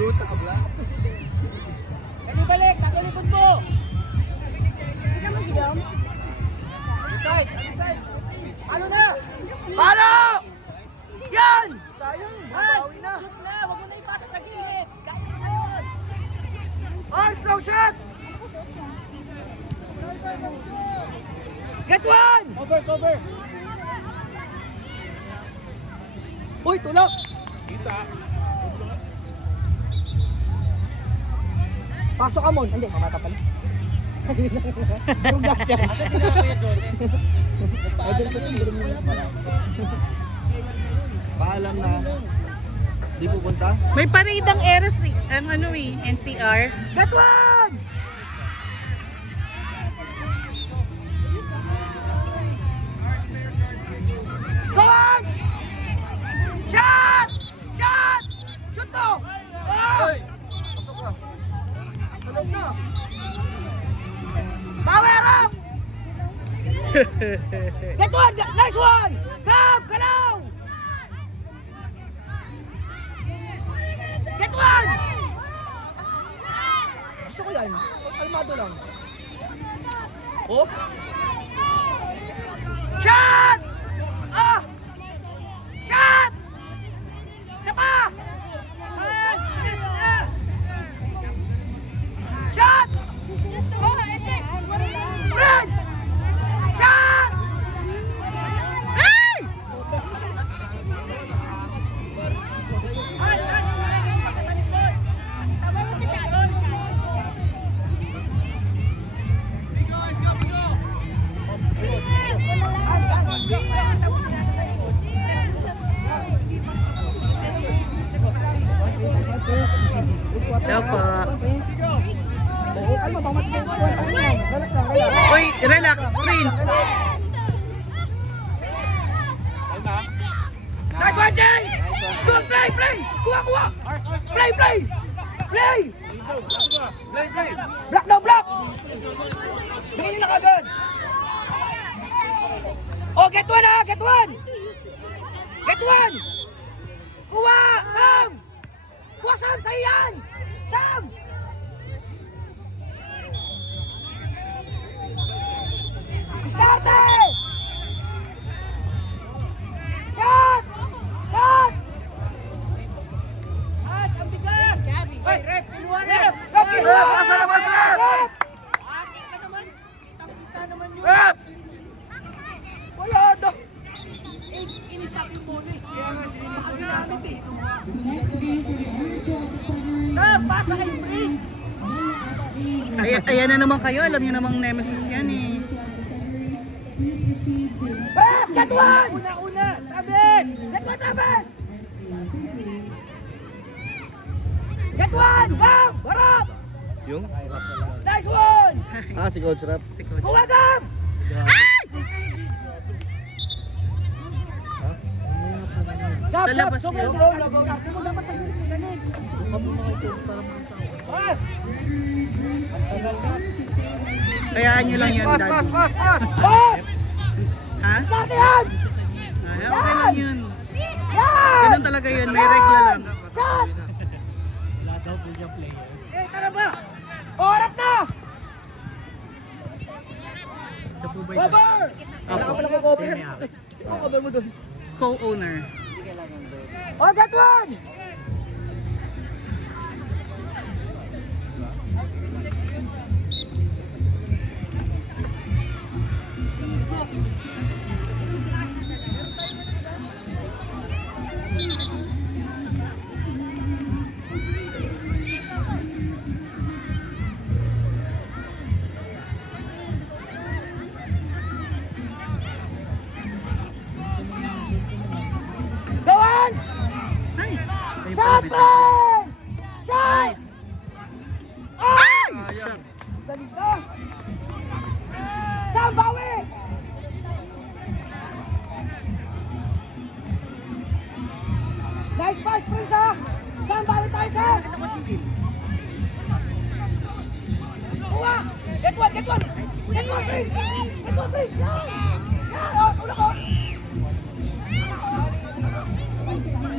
Luta ka ba? Hindi balik, tagalipod mo! Hindi naman sigaw. Side! Ano na? Paano? Yan! Sayang, Han, mabawi na. shoot na! Huwag mo na ipasa sa gilid! Kaya mo na yun! Arms, slow shot! Get one! Cover! Uy, tulak! Pasok ka mon. Hindi, mamata pala. Durog dyan. Asa sila Kuya Joseph? Idol ko yun. Paalam na. Di pupunta? May paridang eros ang ano eh, NCR. Get one! Go on! Shot! Shot! Shoot mo! Oh! Power up! Get one! Nice one! Come! Galaw! Get one! Gusto ko yan. Kalmado lang. Oh! Shot! Ah! Shot! Isa pa! Shot! Friends! Shot! Hey! Daw po. Uy, relax, Prince. Nice one, James! Good play! Kuha! Play! Block daw, block! Bigyan nyo na kagad! Oh, get one ha! Get one! Kuha! Sam! Kuha, Sam! Sa'yo yan! Sam! Starte! Shot! Ang bigat! Hoy, rep! Iluwan rep! Rep! Basa na, basa! Akit ka naman! Tapita naman yun! Rep! Wala daw! Inisap yung muli. Kaya nga, hindi mo ginamit eh. Sir, pasa kayo, Prince! Ayan na naman kayo, alam niyo namang nemesis yan eh. Pass! Get one! Una! Tabes! Get one, Travis! Get one! Gam! Harap! Yung? Nice one! Si Coach Rap. Si Coach. Kuha, Gam! Sa labas yun. Mo dapat sa ganit. Pass! Kayaan nyo lang yan, Dad. Pass! Ha? Start yan! Ay, okay lang yun. Yan! Ganun talaga yun, may regla lang. Shot! Eh, tara ba? Orat na! Cover! Wala ka pala ko cover. Ikaw cover mo dun. Co-owner. Oh, get one! Go on! Ay, may Shot, palabit. Prince! Shot! Nice. Ay! Shots. Galing ka! Sam, bawi! Nice pass, Prince, ha? Sam, bawi tayo, Sam! Kuha! Get one, Prince! Get one, Prince! Yan! Yan, oh, tulak ko!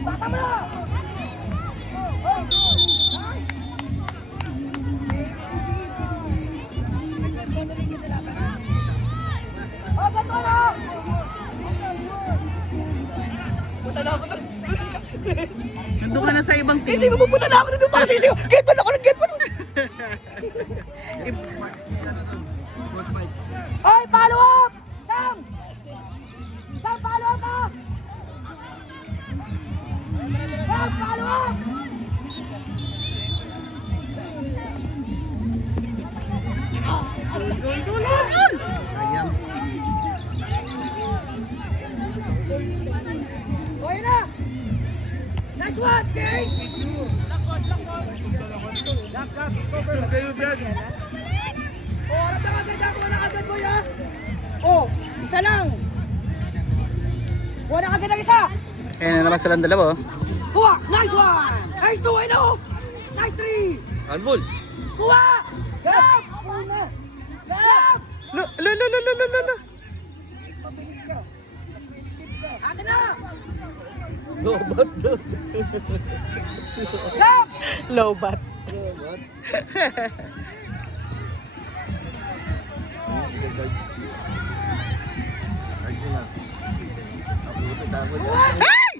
Bata mo na! Nandun ka na sa ibang Kasi team. mapupunta na ako dito para sisiyo. Get one ako ng get one. Oy, follow up! Sam! Sam, follow up ha! Sam, follow up! Sayang. Okay na! Nice one, Chase! Oh, harap na agad ako na agad mo ya! Oh, isa lang! Kuha na agad ang isa! Ayan na naman silang dalawa. Oh. Kuha! Nice one! Nice two, ayun o! Nice three! Handball. Kuha! Gab! Una! Gab! Lo, lo, lo, lo, lo, lo, lo, lo. Mabilis ka. Mas may isip ka. Akin na! Lobat doon. Gab! Low bat. Ay!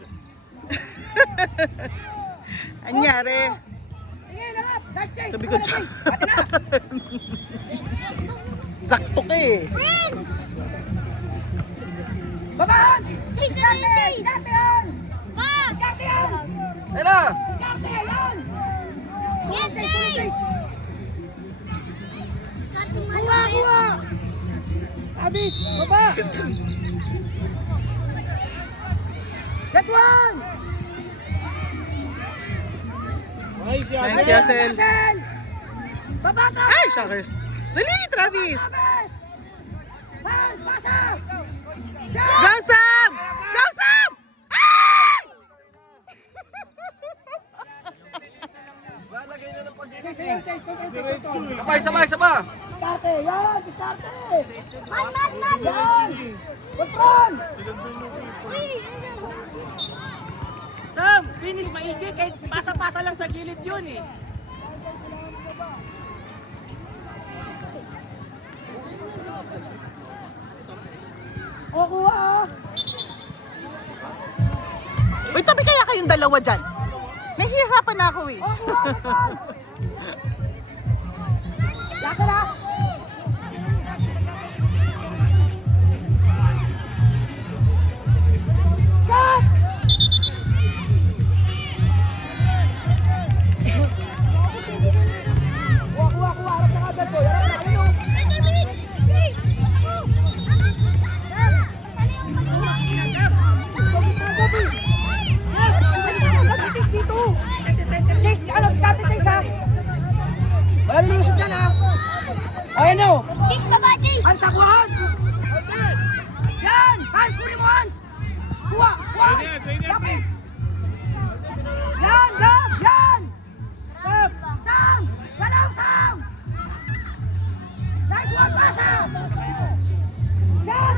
Anyari? Sige, langap! Nice chase! Tabi ko Kuha na, dyan. Chase. Akin na! Sakto ka eh. Babaan! Diskarte! Diskarte yan! Diskarte yan! Ayun na! Diskarte yan! Get chase! Kuha! Kuha! Abis! Baba! Get one! Nice, Yasel. Yasel! Baba, Travis! Ay, shockers. Dali, Travis. Travis! Pass! Pasa! Go, Sam! Go, Sam! Ay! Lalagay na ng pag-ibig. Chase, chase, chase, chase, chase. Sabay, sabay, sabay. Diskarte! Yan! Diskarte! Man! Yan! Control! Sam, finish maigi kahit pasa-pasa lang sa gilid yun eh. O, kuha ah! Uy, tabi kaya kayong dalawa dyan. Nahihirapan na ako eh. O, kuha! Control! Lasa na! Shot! Kuha, kuha, kuha! Harap na agad ko! Harap na! Ayun o! Chase dito! Chase! Ano? Diskarte, Chase ha! Wala nilusot yan ha! Ayan o! Chase ka ba, Chase? Hans, ako Hans! Yan! Hans, kunin mo Hans! Kuha! Kuha! Lapit! Yan! Gab! Yan! Sam! Sam! Galaw, Sam! Nice one, pasa! Yan!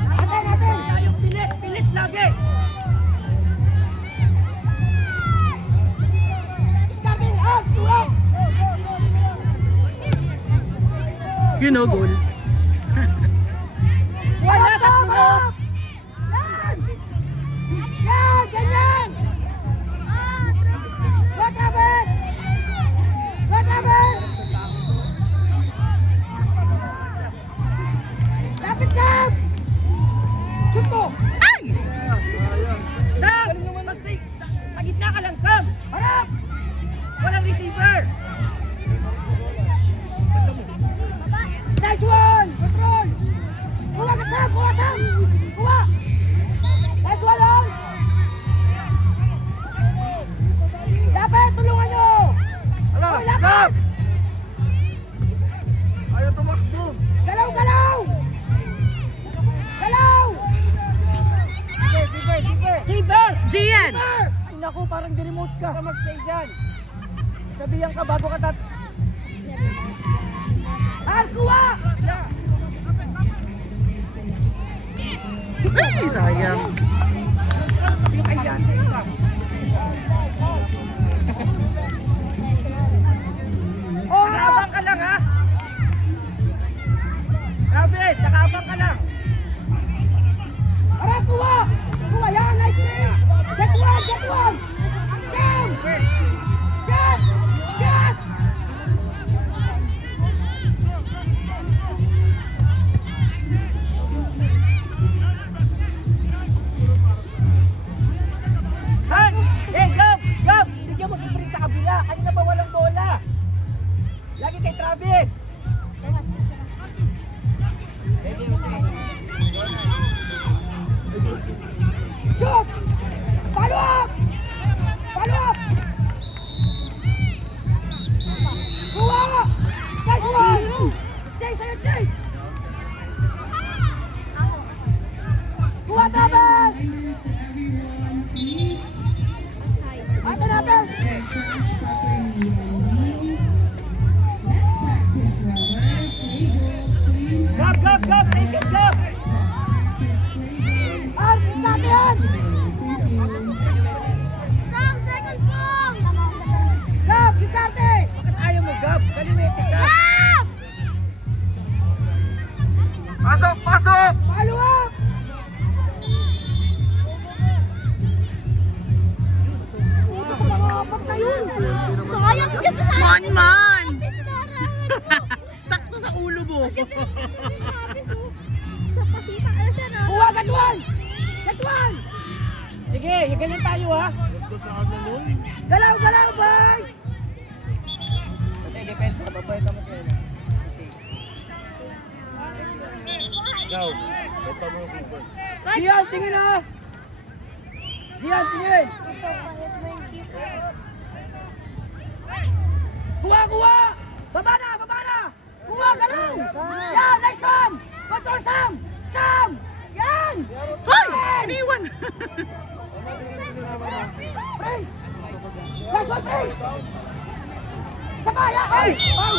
Natin, natin! Tayong pilit, pilit lagi. Diskarte! Up! Two up! You know, goal. Wala ka! Up! Yan! Yan! Ganyan! What happened? What happened? Lapit ka! Shoot mo! Ay! Sam, mag-stay. Sa gitna ka lang, Sam. Harap! Walang receiver. Nice one! Control! Kuha ka, Sam! Kuha, Sam! Kuha! Nice one, Lars! Lapit! Tulungan nyo! Ala, Oy, lapit! Gab! Ayaw tumakbo. Galaw! Galaw! Galaw! Receiver. Gian! Ay naku, parang di-remote ka. Ka mag-stay dyan. Sabihan ka bago ka Lars, kuha! Ay, sayang. Yung kay Yante. Oh, Nakaabang ka lang ha. Travis, nakaabang ka lang. harap! Kuha! Kuha! Yan! Nice play! Get Gab, take it, Gab! Ars, start yan! Sam, second ball! Gab, start eh! Bakit ayaw mo, Gab? Kaliwete ka! Sam! Pasok! Pasok! Follow up! Puta ka mga apat na yun! Sayang ka na sa Man! Sakto sa ulo mo. Sa pasita ka na siya, no? Kuha, Gatwan! Gatwan! Sige, ganyan tayo ha. Galaw, galaw, boys! Kasi depensa, papayta mo sa'yo. Go. Ito mo. Diyan, tingin na! Diyan, tingin! Kuha, kuha! Baba na, baba na! Kuha, galaw! Yan, nice one! Control Sam! Sam! Yan! Hoy! Iniwan! Pray! Last one, pray! Sakaya! Ay! Pau!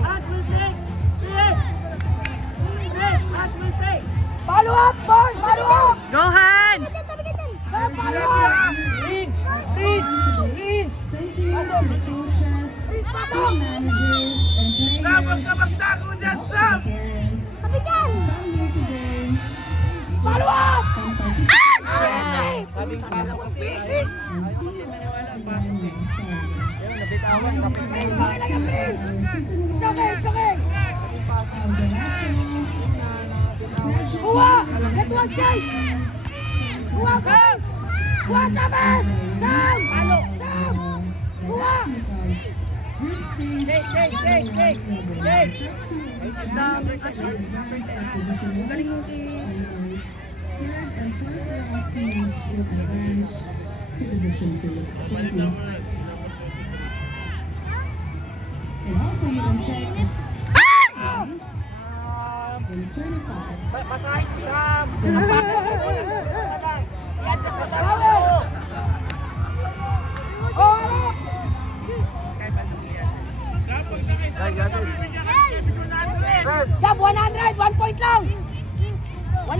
Hans will take. Hans will take. Follow up, boys! Follow up! Go, Hans! Sam, follow up! Reach! Reach! Reach! Pasok! Pasok! Labang ka magtago dyan, Sam! Sabi dyan! Follow up! Sabing pasok kasi. Ayaw kasi maniwala ang pasok eh. Ayun, nabitawan. It's okay lang yan, Prince! It's okay, it's okay! Kuha! Get one chance! Kuha, Prince! Kuha, Chavez! Sam! Sam! Kuha! Chase. Ang dami. Galing mo si... Masahin ko sa... I-adjust mo sa ako. Oh, ano? Ay, gasin. Sir! Gab, 100! 1 point lang! 100!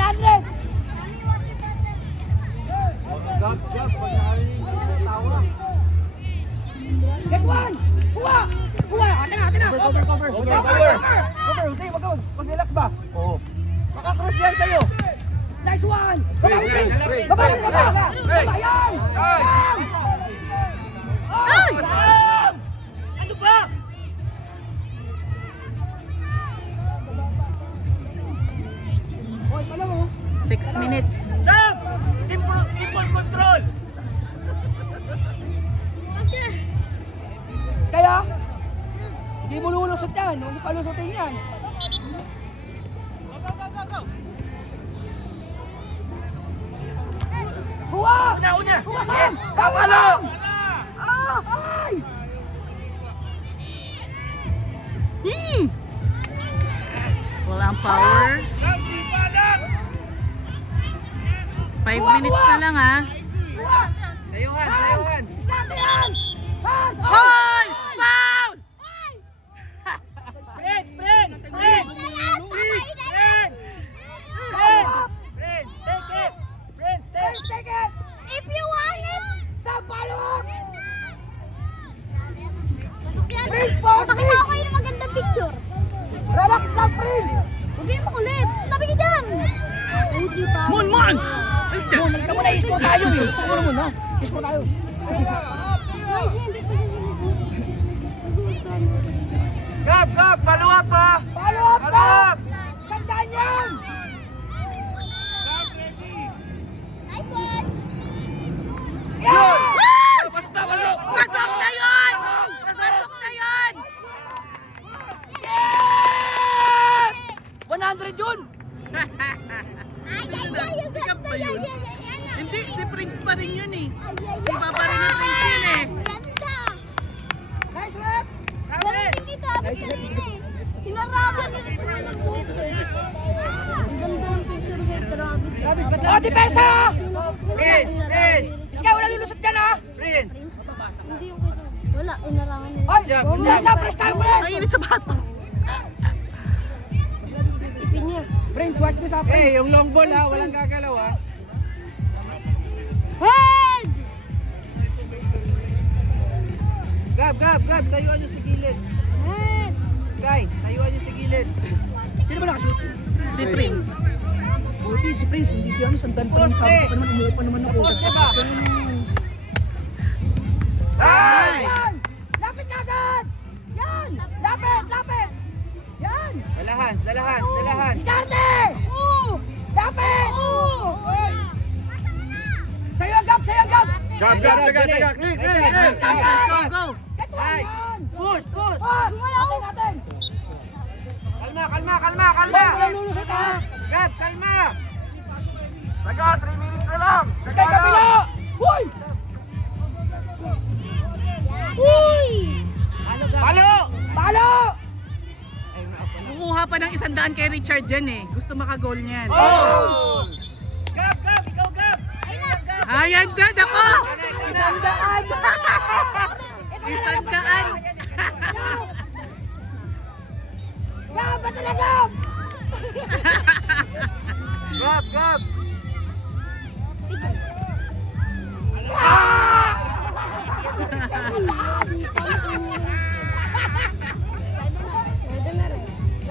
Gab, Gab, tawa. Get one! Kuha! Kuha! Atin na! Cover. Jose, mag-relax ba? Oo. Makakross yan sa'yo. Nice one! Break, Baba, break, Prince! break, Baba, break, baba! break. Baba, yan! Ay! Sam! Oh! Sam! Ano ba? Boys, alam mo, 6 minutes. Sam! Simple control. kaya, hindi mo lulusot yan. Huwag mo palusutin yan. Kuha! Una. Kuha, Sam! Tama lang! Ay! Walang power. 5 minutes na lang, ha? Kuha! Sa'yo, Hans. Start yan! Hans! Hoy! Foul! Prince! Take it! Prince, Prince, take it! If you want it! Sam, follow up! Pasok yan! Prince, pause, Pakita ko Prince! kayo ng magandang picture! Relax lang, Prince! Huwag kayong makulit! Sabi ka dyan! Thank you, pa! Mon! Alis dyan. Malis ka muna, i-score tayo eh. Ito mo muna. I-score tayo. Gab! Follow up ha! Follow up Follow na! up! Sandaan yan! Yun! Yan! Basta, pasok! Pasok na yun! Pasok na yun! Yes! 100 yun! Sikap ba yun? Hindi, si Prince pa rin yun eh. Si Papa rin ang Prince yun eh. Ganda! Nice rep! Galing din dito, abis kanina eh. Hinarapan niya sa tuloy ng tubig. Ang ganda ng O, depensa! Prince! Prince! Iska, wala lulusot dyan ha! Prince! Hindi yung kaya. Wala, inarangan nila. Ay! Jab, Nasa press tayo, press! Ay, init sa bato. Ipin niya. Prince, watch this ha, Prince! Eh, yung long ball ha, walang gagalaw ha. Head! Gab, tayuan nyo sa gilid. Head! Sky, tayuan nyo sa gilid. Sino ba nakashoot? Si Prince. Buti, si Prince, hindi siya sandan pa lang sabi ko pa naman, umuha pa naman ako. Poste ba? Nice! Yan! Lapit ka agad! Yan! Lapit! Yan! Dalahans. Diskarte! Lapit! Sa'yo ang gap! Jab, taga. Click. Go! Get one Nice. yan! Push! Push! Natin! Kalma. Walang lulusot ha! Gab, kalma! Taga, 3 minutes na lang. Iskay kabila! Uy! Palo! Palo! Kukuha pa ng 100 kay Richard yan eh. Gusto makagol niyan. Oh! Gab, ikaw Gab! Ayan dyan ako! 100! 100! Gab! Bato na Gab! Gab!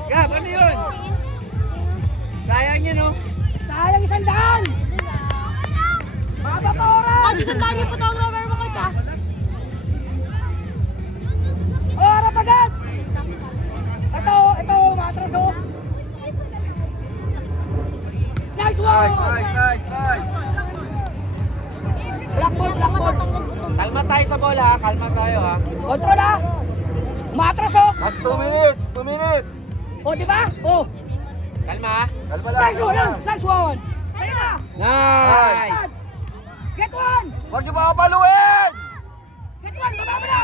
Gab, ano yun? Sayang yun oh. Sayang 100! Baba pa oras! Kasi sandaan yung photographer mo, coach ah. Oras agad! Ito, matras oh! Nice one! Nice. Black ball! Kalma tayo sa bola ha, kalma tayo ha. Control ha! Matras oh! Last 2 minutes. O, di ba? O! Kalma ha. Kalma lang. Nice one! Sa'yo na! Nice! Get one! Huwag niyo papaluin! Get one! Baba mo na!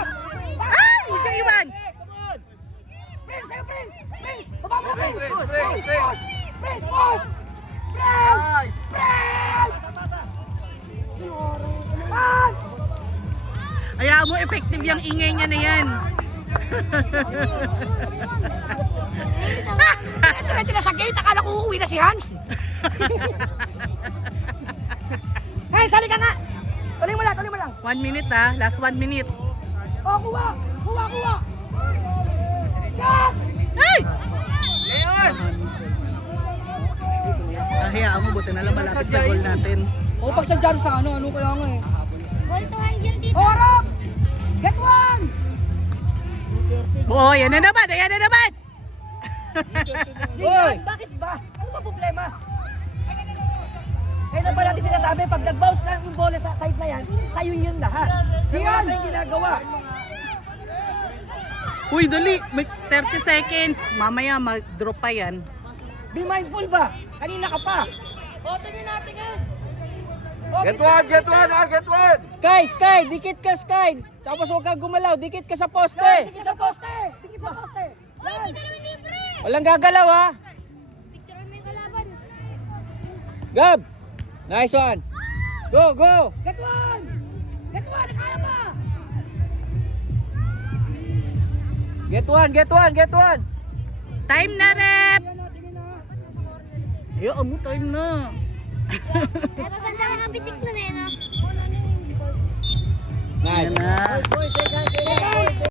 Ay! Huwag ka iwan! Prince! Sa'yo, Prince! Prince! Baba mo na, Prince! Prince! Prince! Prince! Nice! Prince! Prince! Ayaw mo, effective yung ingay niya na yan. Diretso na sa gate, akala ko uuwi na si Hans. Hans, halika nga! Tuloy mo lang. 1 minute ah. Last 1 minute. O, kuha! Shot! Ay! Leon! Hayaan mo, buti na lang malapit sa goal natin. O, pag sa dyan sa ano kailangan eh. Goal to hand yan dito. Horap! Get one! Oo, yan na naman! Hoy! Bakit ba? Ano ba problema? Kaya na ba natin sinasabi, pag nag-bounce lang yung bola sa side na yan, sa'yo yun lahat. Diyan! Ano yung ginagawa? Uy, dali! May 30 seconds. Mamaya mag-drop pa yan. Be mindful ba? Kanina ka pa. O, tingin. Get one! Sky! Dikit ka Sky! Tapos huwag kang gumalaw, dikit ka sa poste! Tingin sa poste! Uy, hindi ka naman libre. Walang gagalaw ha! Picture mo yung kalaban. Gab! Nice one! Go! Get one! Kaya ba? Get one! Time na, rep! Tingin na. Ayaw mo, time na. Ganda mga bitik na eh, no? Nice! Yan na. Boy, take